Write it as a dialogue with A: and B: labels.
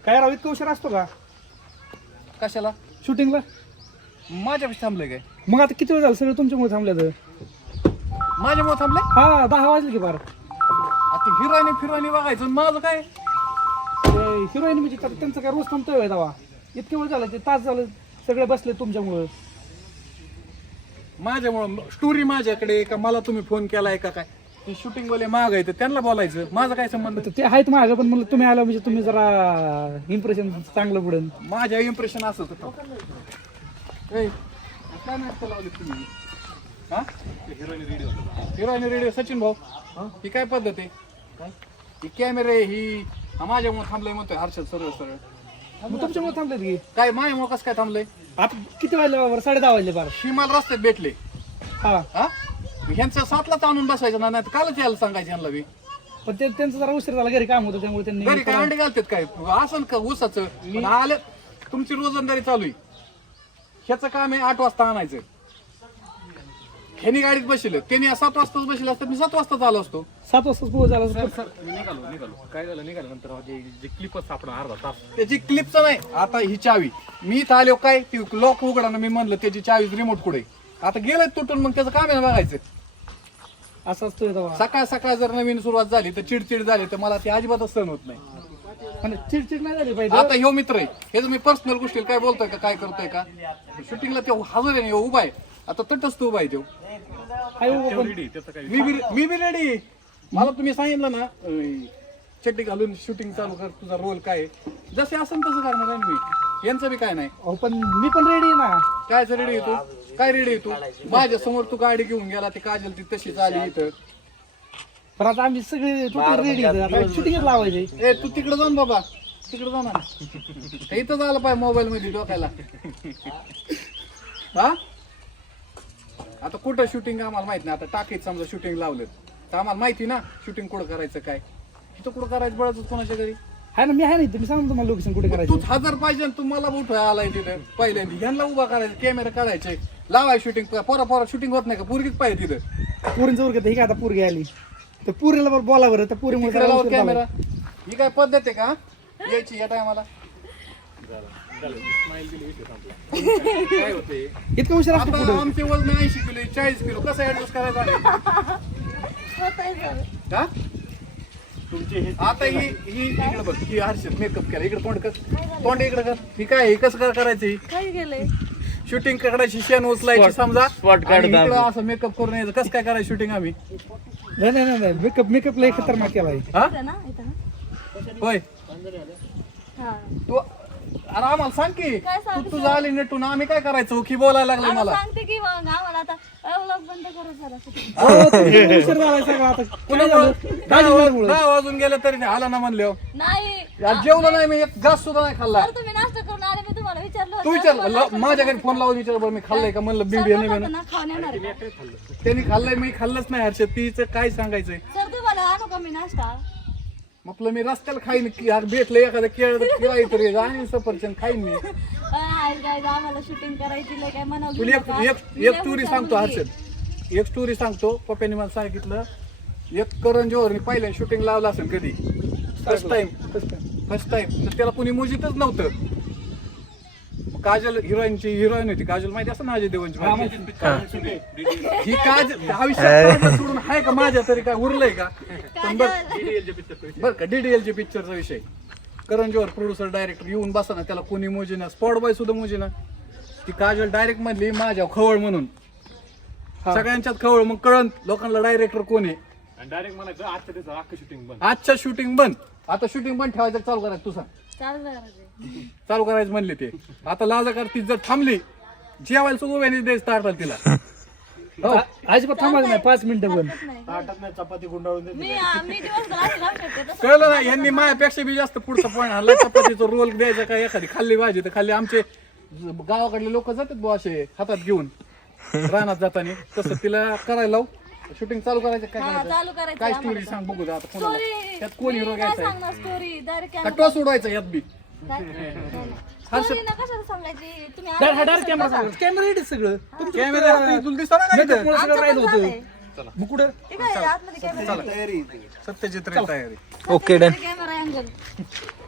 A: काय राव इतका उशीर असतो का
B: कशाला
A: शूटिंगला?
B: माझ्यापाशी थांबले काय
A: मग आता किती वेळ झालं सगळं तुमच्यामुळे थांबल्या तर?
B: माझ्यामुळे थांबले
A: हा 10 वाजले की बार.
B: आता हिरोईन फिरोईन बघायचं आणि माझं काय
A: हिरोईन म्हणजे त्यांचं काय रोज थांबतोय दावा. इतके वेळ झालं ते तास झालं सगळे बसले तुमच्यामुळं.
B: माझ्यामुळं स्टोरी माझ्याकडे का मला तुम्ही फोन केलाय का काय ते शूटिंग वाले माग आहे त्यांना बोलायचं माझा काय संबंध
A: तर ते आहेत माझं पण म्हणलं तुम्ही आला म्हणजे तुम्ही जरा इम्प्रेशन चांगलं पडेल.
B: माझ्या इम्प्रेशन असत होतं काय नाटकं लावली तुम्ही हा हिरोईन रेडिओ सचिन भाऊ ही काय पद्धत आहे ही कॅमेरे ही माझ्यामुळे थांबलंय म्हणतोय हर्षद सरळ सरळ
A: मग तुमच्यामुळे थांबलेत की
B: काय माझ्यामुळे कसं काय थांबलंय
A: आता किती वाजले बाबा? 10:30 वाजले बार.
B: ही मला रस्त्यात भेटले
A: हा
B: हा ह्यांचं 7लाच आणून बसायचं ना नाही तर कालच यायला सांगायचं यांना बी
A: पण ते त्यांचं जरा उशीर झाला घरी काम होतं त्यामुळे त्यांनी
B: घरी काय अंडे घालतात काय असं का ऊसाचं पण आलं तुमची रोजंदारी चालू आहे ह्याचं काम आहे 8 वाजता आणायचं ह्यानी गाडीत बसले त्यांनी 7 वाजताच बसले असतात मी 7 वाजताच आलो असतो
A: 7 वाजता पोहोच झाला.
C: निघालो काय झालं निघाल्यानंतर जे क्लिपच सापडा अर्धा तास
B: त्याची क्लिपचं नाही आता ही चावी मी इथं आलो काय ती लॉक उघडा ना मी म्हणलं त्याची चावी रिमोट कुठे आता गेलंय तुटून मग त्याचं काम आहे ना बघायचं
A: असं असतोय तेव्हा.
B: सकाळ सकाळ जर नवीन सुरुवात झाली तर चिडचिड झाली तर मला ती अजिबातच सहन होत नाही
A: पण चिडचिड नाही झाली पाहिजे.
B: आता ह्यो मित्र आहे हे मी पर्सनल गोष्टी काय बोलतोय का काय करतोय का शूटिंगला ते हजर आहे उभा आहे आता तटस्थ उभा आहे तो मी बी रेडी मला तुम्ही सांगितलं ना चड्डी घालून शूटिंग चालू कर तुझा रोल काय आहे. जसे असेल तसं करणार आहे मी यांचं बी काय नाही
A: अहो पण मी पण रेडी आहे ना.
B: कायच रेडी येतो काय रेडी येतो माझ्या समोर तू गाडी घेऊन गेला ती काजल ती तशीच आली इथं
A: पण आता आम्ही सगळे रेडी आता शूटिंगच लावायचे.
B: ए तू तिकडे जा ना बाबा तिकडे जा ना का इथं झालं पाहिजे मोबाईल मध्ये डोकायला हा आता कुठं शूटिंग आम्हाला माहित नाही आता टाकीत समजा शूटिंग लावलं तर आम्हाला माहिती ना शूटिंग कुठं करायचं काय इथं कुठं करायचं बळच कोणाच्या घरी
A: आहे ना मी आहे ना तुम्ही सांगा तुम्हाला लोकेशन कुठे करायचं.
B: तूच हजर पाहिजे तू मला उठवाय आलाय तिथं पहिल्यांदा ह्यांना उभा करायचं कॅमेरा काढायचे लावाय शूटिंग पोरा शूटिंग होत नाही का पोरगीच पाहिजे तिथं
A: पुरींचं उरकत ही काय आता पोरगी आली तर पुरीला बरं बोला बरं तर पुरीमुळे
B: कॅमेरा ही काय पद्धत आहे का यायची या टायमाला
C: काय होते
A: इतकं उशीर असतो
B: आता
A: पुढे.
B: आमचे वजन 80 किलो 40 किलो कसं ऍडजस्ट करायचं हा? आता ही इकडे बघ ही हर्षद मेकअप केला इकडे तोंड इकडे कर ही काय ही कसं करायचं
D: काय गेलंय
B: शूटिंग करायची शेण उचलायची समजा आणि इकडं असं मेकअप करून यायचं कसं काय करायचं शूटिंग आम्ही
A: नाही मेकअप लय खतरनाक केला आहे.
B: हा
D: इथं ना
B: होय
D: हा
B: तू अरे आम्हाला सांग की
D: काय
B: तू
D: सांगू
B: तुझं आली नेटून आम्ही काय करायचं की बोलायला लागले
D: आम्हाला
B: मला
D: सांगते की मग आम्हाला आता व्लॉग बंद करू जरा
A: अहो, तुम्ही उशीर झालाय सगळं आता. काय झालं? गाडीमुळे.
B: 10 वाजून गेलं तरी नाही आला ना म्हणले
D: नाही
B: जेवलो नाही मी एक घास सुद्धा नाही खाल्ला
D: तर तुम्ही नाश्ता करून आले मी तुम्हाला विचारलं
B: तू विचार माझ्या घरी फोन लावून विचार बरं मी खाल्लंय का म्हणलं बिबी नाही म्हणून
D: ना खाऊन येणार का?
B: त्यांनी खाल्लंय मी खाल्लंच नाही हर्षद तिचं काय सांगायचंय
D: सर तुम्हाला आणू का मी नाश्ता
B: म्हटलं मी रस्त्याला खाईन भेटलं एखादं केळ तरी आणि सफरचंद खाईन मी
D: आम्हाला शूटिंग करायची लय काय म्हणावं
B: तुला एक स्टोरी सांगतो हर्षद एक स्टोरी सांगतो पप्पाने मला सांगितलं एक करण जोहरने पहिल्या शूटिंग लावलं असेल कधी फर्स्ट टाइम तर त्याला कुणी मुजीतच नव्हतं काजल हिरोईन होती काजल माहिती असं ना अजय देवनची ही काजल आयुष्यात सोडून आहे का माझ्या तरी काय उरलंय का पण बरं का डीडीएलचे पिक्चरचा विषय करण जोहर प्रोड्युसर डायरेक्टर येऊन बसा ना त्याला कोणी मोजेना स्पॉट बॉय सुद्धा मोजेना ती काजल डायरेक्ट मधली माझ्या खवळ म्हणून सगळ्यांच्यात खवळ मग कळण लोकांना डायरेक्टर कोण आहे
C: डायरेक्ट म्हणायचं आजच्या दिवसात अख्खं शूटिंग बंद
B: आजच्या शूटिंग बंद आता शूटिंग बंद ठेवायचं चालू करायचं तू सांग चालू करायचं म्हणले ते आता लाजाकार ती जर थांबली जेवायला सुद्धा उभ्याने द्यायचं ताटाला तिला
A: अजिबात थांबायचं नाही 5 मिनिटं पण.
C: ताटात नाही चपाती गुंडाळून देते
D: मी दिवसभर अशी राहू शकते तसं
B: कळलं ना यांनी माझ्यापेक्षा बी जास्त पुढचा पॉईंट हल्ला चपातीचा रोल द्यायचा का एखादी खाल्ली भाजी तर खाल्ली आमचे गावाकडले लोक जातात बुवा असे हातात घेऊन रानात जाताना तसं तिला करायला लावू शूटिंग चालू करायचं काय
D: हा,
B: करायचं
D: चालू करायचं
B: काय
D: आम्हाला.
B: स्टोरी सांग बघू दे आता कोणाला
D: स्टोरी
B: त्यात कोण हिरो घ्यायचा आहे
D: सांगणार स्टोरी डायरेक्ट
B: का टॉस उडवायचा यात बी
D: स्टोरी ना कशाला सांगायची तुम्ही
A: डायरेक्ट कॅमेरा रेडी सगळं.
B: कॅमेरा तुला दिसतो ना काय इथं?
A: मुळे सगळं राहिलं होतं.
D: आमचं
A: मग कुठं
D: ठीक आहे आतमध्ये कॅमेरा
B: सत्यजित रे तयारी
A: ओके डन.
D: Camera angle